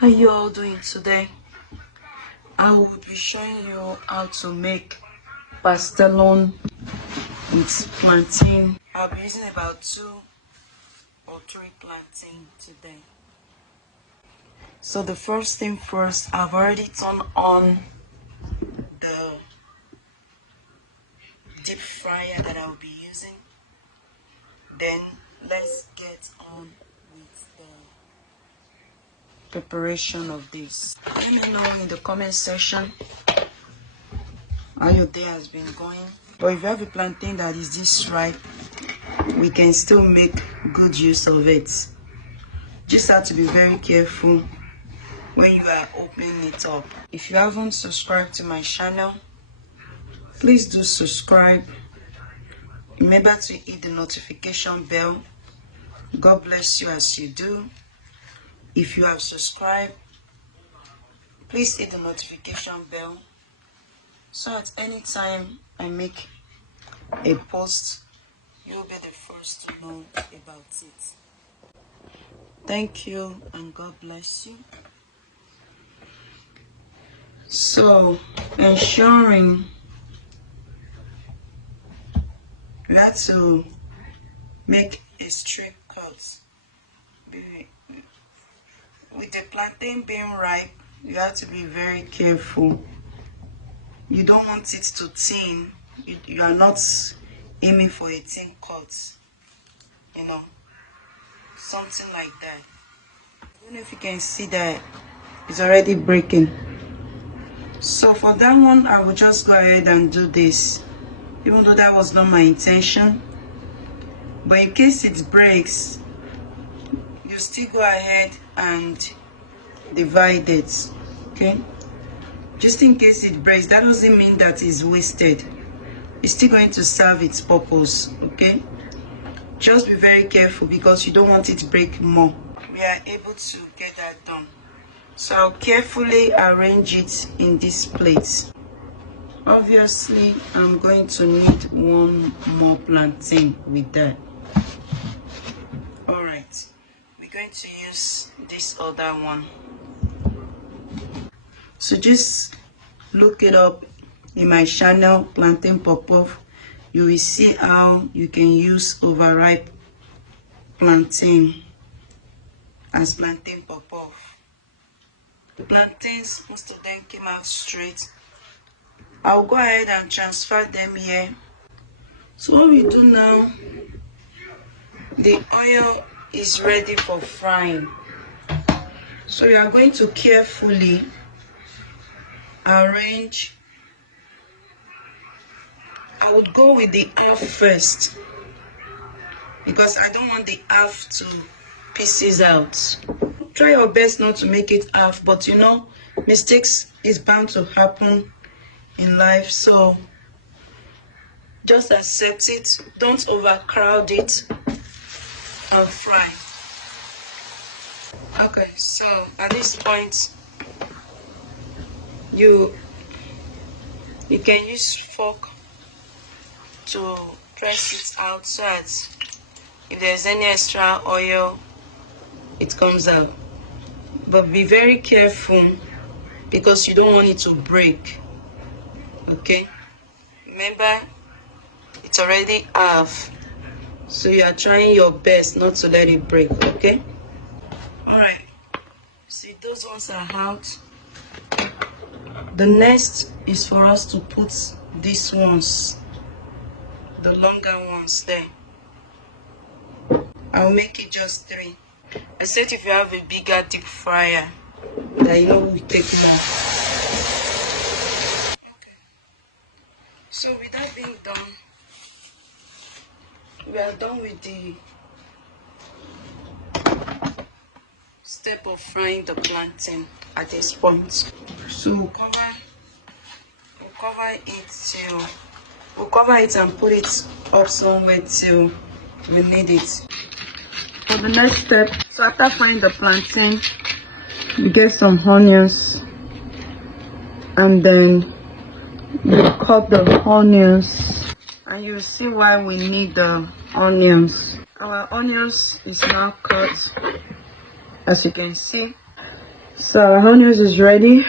How you all doing today? I will be showing you how to make pastelon with plantain. I'll be using about 2 or 3 plantain today. So the first thing first, I've already turned on the deep fryer that I'll be using. Then let's get on with the preparation of this. Let me know in the comment section how your day has been going. But if you have a plantain that is this ripe, we can still make good use of it. Just have to be very careful when you are opening it up. If you haven't subscribed to my channel, please do subscribe. Remember to hit the notification bell. God bless you as you do. If you have subscribed, please hit the notification bell so at any time I make a post, you'll be the first to know about it. Thank you and God bless you. So, ensuring you have to make a straight cut. With the plantain being ripe, you have to be very careful. You don't want it to thin. You are not aiming for a thin cut. You know, something like that. I don't know if you can see that it's already breaking. So for that one, I will just go ahead and do this, even though that was not my intention. But in case it breaks, you still go ahead and divide it, okay? Just in case it breaks, that doesn't mean that it's wasted. It's still going to serve its purpose, okay? Just be very careful because you don't want it to break more. We are able to get that done. So I'll carefully arrange it in this plate. Obviously, I'm going to need one more plantain with that. Alright, we're going to use this other one. So just look it up in my channel, Plantain Pop-Off. You will see how you can use overripe plantain as plantain pop-off. The plantains, most of them came out straight. I'll go ahead and transfer them here. So what we do now, the oil is ready for frying. So you are going to carefully arrange. I would go with the half first because I don't want the half to pieces out. Try your best not to make it half, but you know, mistakes is bound to happen in life, so just accept it. Don't overcrowd it and fry. Okay, so at this point you can use fork to press it out so that if there's any extra oil, it comes out. But be very careful because you don't want it to break. Okay? Remember, it's already half, so you are trying your best not to let it break. Okay? Alright. See, those ones are out. The next is for us to put these ones, the longer ones there. I'll make it just 3. Except if you have a bigger deep fryer that you know will take long. Okay. So with that being done, we are done with the step of frying the plantain at this point. So we'll cover it and put it up somewhere till we need it. For the next step, so after frying the plantain, you get some onions and then you cut the onions, and you see why we need the onions. Our onions is now cut, as you can see. So our onions is ready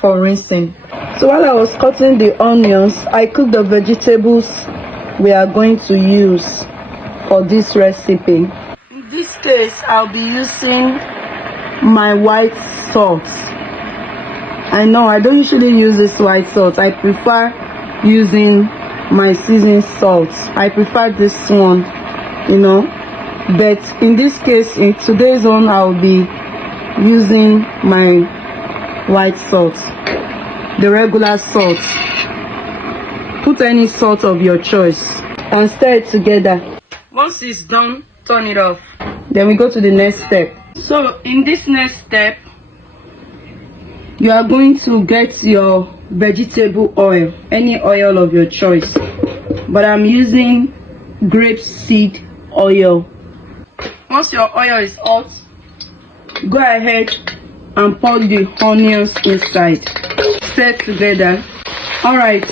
for rinsing. So while I was cutting the onions, I cooked the vegetables we are going to use for this recipe. In this case, I'll be using my white salt. I know I don't usually use this white salt. I prefer using my seasoned salt. I prefer this one, you know. But in this case, in today's one, I'll be using my white salt, the regular salt. Put any salt of your choice and stir it together. Once it's done, turn it off. Then we go to the next step. So in this next step, you are going to get your vegetable oil, any oil of your choice, but I'm using grapeseed oil. Once your oil is hot, go ahead and pour the onions inside. Stir together. Alright,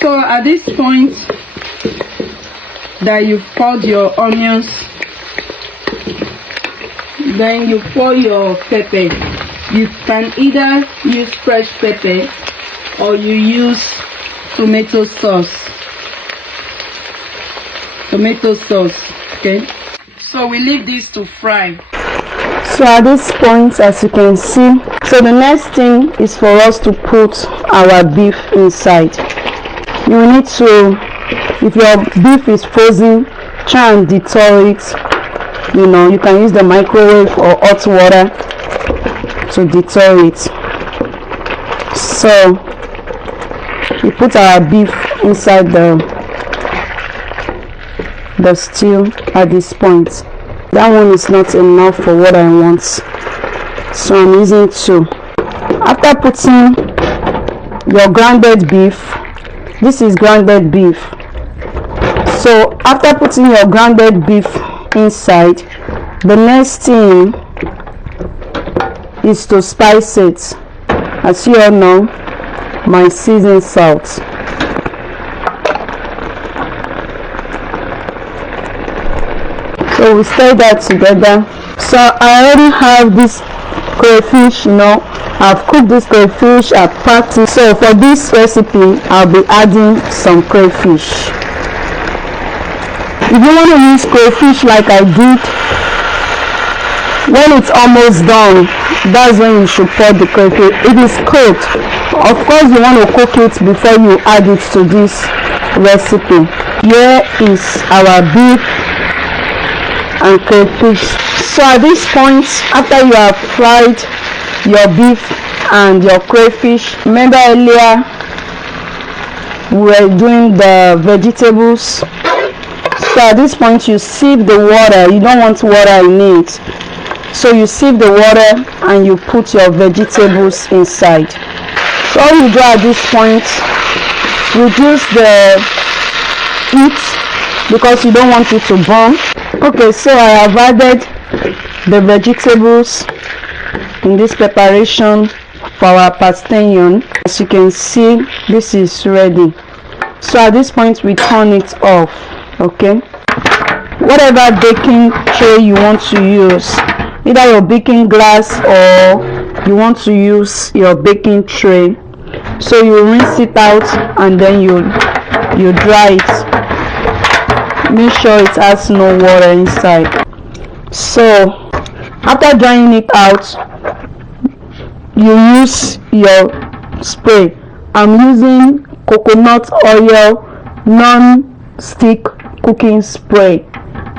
so at this point that you've poured your onions, then you pour your pepper. You can either use fresh pepper or you use tomato sauce. Okay, so we leave this to fry. So at this point, as you can see, so the next thing is for us to put our beef inside. You will need to, if your beef is frozen, try and deter it. You know, you can use the microwave or hot water to deter it. So we put our beef inside the stew at this point. That one is not enough for what I want, so I'm using 2. After putting your grounded beef, this is grounded beef. So after putting your grounded beef inside, the next thing is to spice it. As you all know, my seasoned salt. So we stir that together. So I already have this crayfish, you know. I've cooked this crayfish, I've packed it. So for this recipe, I'll be adding some crayfish. If you want to use crayfish like I did, when it's almost done, that's when you should pour the crayfish. It is cooked. Of course, you want to cook it before you add it to this recipe. Here is our beef and crayfish. So at this point, after you have fried your beef and your crayfish, remember earlier we were doing the vegetables. So at this point you sieve the water. You don't want water in it, so you sieve the water and you put your vegetables inside. So all you do at this point, reduce the heat because you don't want it to burn. Okay, so I have added the vegetables in this preparation for our pastelon. As you can see, this is ready. So at this point we turn it off. Okay, whatever baking tray you want to use, either your baking glass or you want to use your baking tray, so you rinse it out and then you dry it. Make sure it has no water inside. So after drying it out, you use your spray. I'm using coconut oil non-stick cooking spray.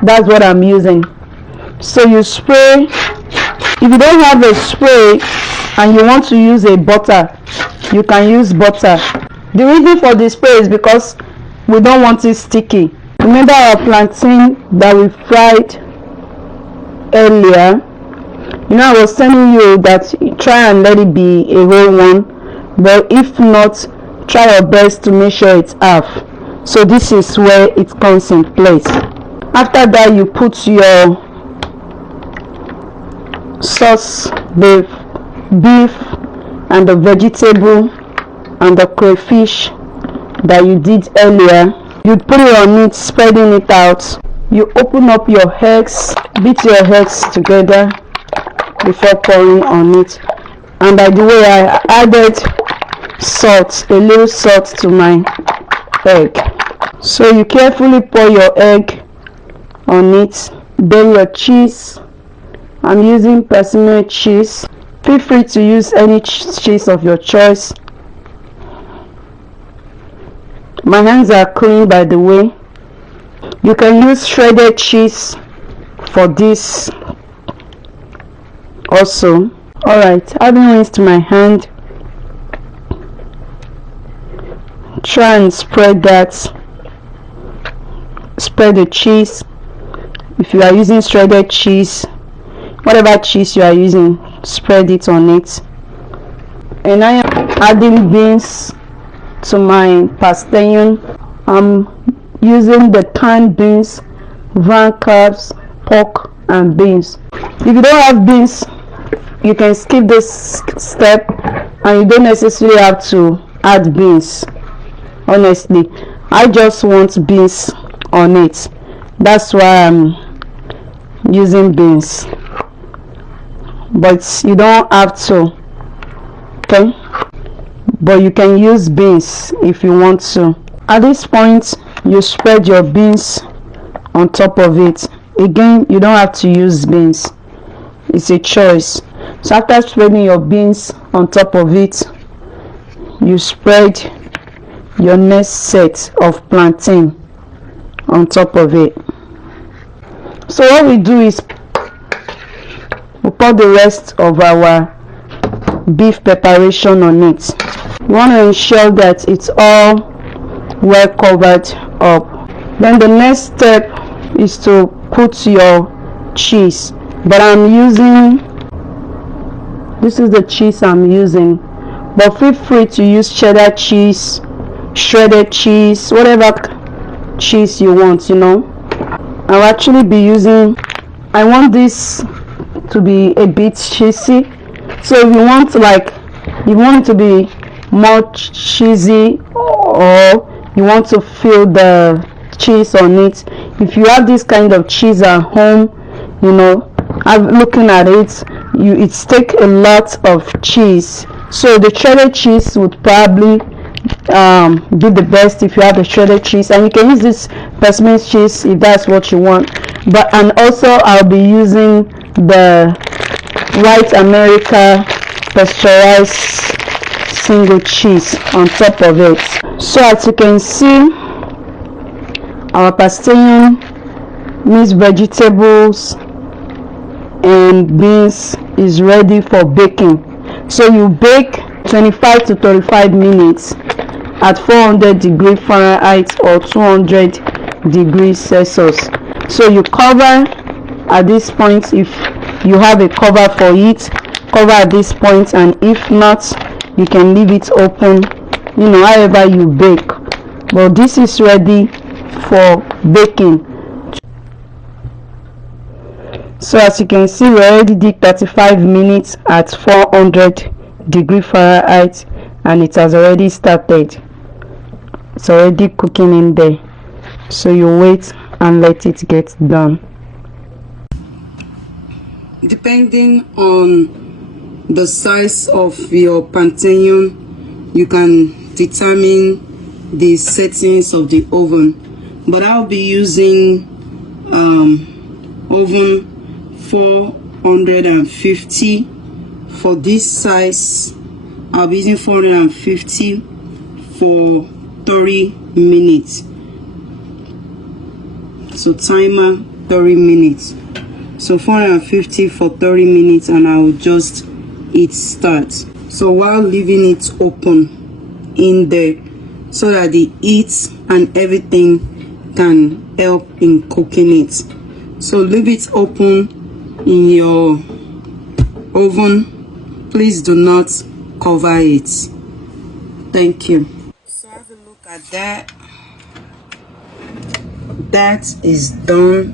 That's what I'm using. So you spray. If you don't have a spray and you want to use a butter, you can use butter. The reason for the spray is because we don't want it sticky. Remember our plantain that we fried earlier? You know, I was telling you that try and let it be a whole one, but if not, try your best to make sure it's half. So this is where it comes in place. After that, you put your sauce, the beef and the vegetable and the crayfish that you did earlier. You put it on it, spreading it out. You open up your eggs, beat your eggs together. before pouring on it. And by the way, I added salt, a little salt to my egg. So you carefully pour your egg on it, then your cheese. I'm using Pastelon cheese. Feel free to use any cheese of your choice. My hands are clean, by the way. You can use shredded cheese for this also. Alright, having rinsed my hand, try and spread the cheese. If you are using shredded cheese, whatever cheese you are using, spread it on it. And I am adding beans to my Pastelon. I'm using the canned beans, ground carbs, pork and beans. If you don't have beans, you can skip this step and you don't necessarily have to add beans. Honestly, I just want beans on it. That's why I'm using beans, but you don't have to. Okay, but you can use beans if you want to. At this point, you spread your beans on top of it. Again, you don't have to use beans, it's a choice. So after spreading your beans on top of it, you spread your next set of plantain on top of it. So what we do is we pour the rest of our beef preparation on it. You want to ensure that it's all well covered up. Then the next step is to put your cheese, but this is the cheese I'm using, but feel free to use cheddar cheese, shredded cheese, whatever cheese you want, you know. I'll actually be using, I want this to be a bit cheesy, so if you want it to be more cheesy, or you want to feel the cheese on it, if you have this kind of cheese at home, you know, I'm looking at it, it's take a lot of cheese, so the shredded cheese would probably be the best if you have the shredded cheese, and you can use this Pastelon cheese if that's what you want. But and also I'll be using the white America pasteurized single cheese on top of it. So as you can see, our Pastelon mixed vegetables and beans is ready for baking. So you bake 25 to 35 minutes at 400 degrees Fahrenheit or 200 degrees Celsius. So you cover at this point. If you have a cover for it, cover at this point, and if not, you can leave it open, you know, however you bake. But this is ready for baking. So as you can see, we already did 35 minutes at 400 degrees Fahrenheit, and it has already started. It's already cooking in there, so you wait and let it get done. Depending on the size of your Pastelon, you can determine the settings of the oven, but I'll be using oven 450 for this size. I'll be using 450 for 30 minutes. So timer 30 minutes. So 450 for 30 minutes, and I will just hit start. So while leaving it open in there, so that the heat and everything can help in cooking it. So leave it open in your oven. Please do not cover it. Thank you. So have a look at that. That is done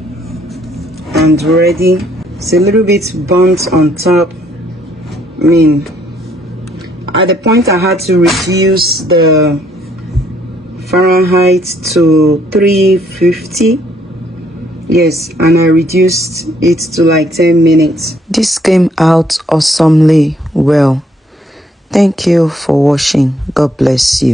and ready. It's a little bit burnt on top. I mean, at the point I had to reduce the Fahrenheit to 350, Yes, and I reduced it to like 10 minutes. This came out awesomely well. Thank you for watching. God bless you.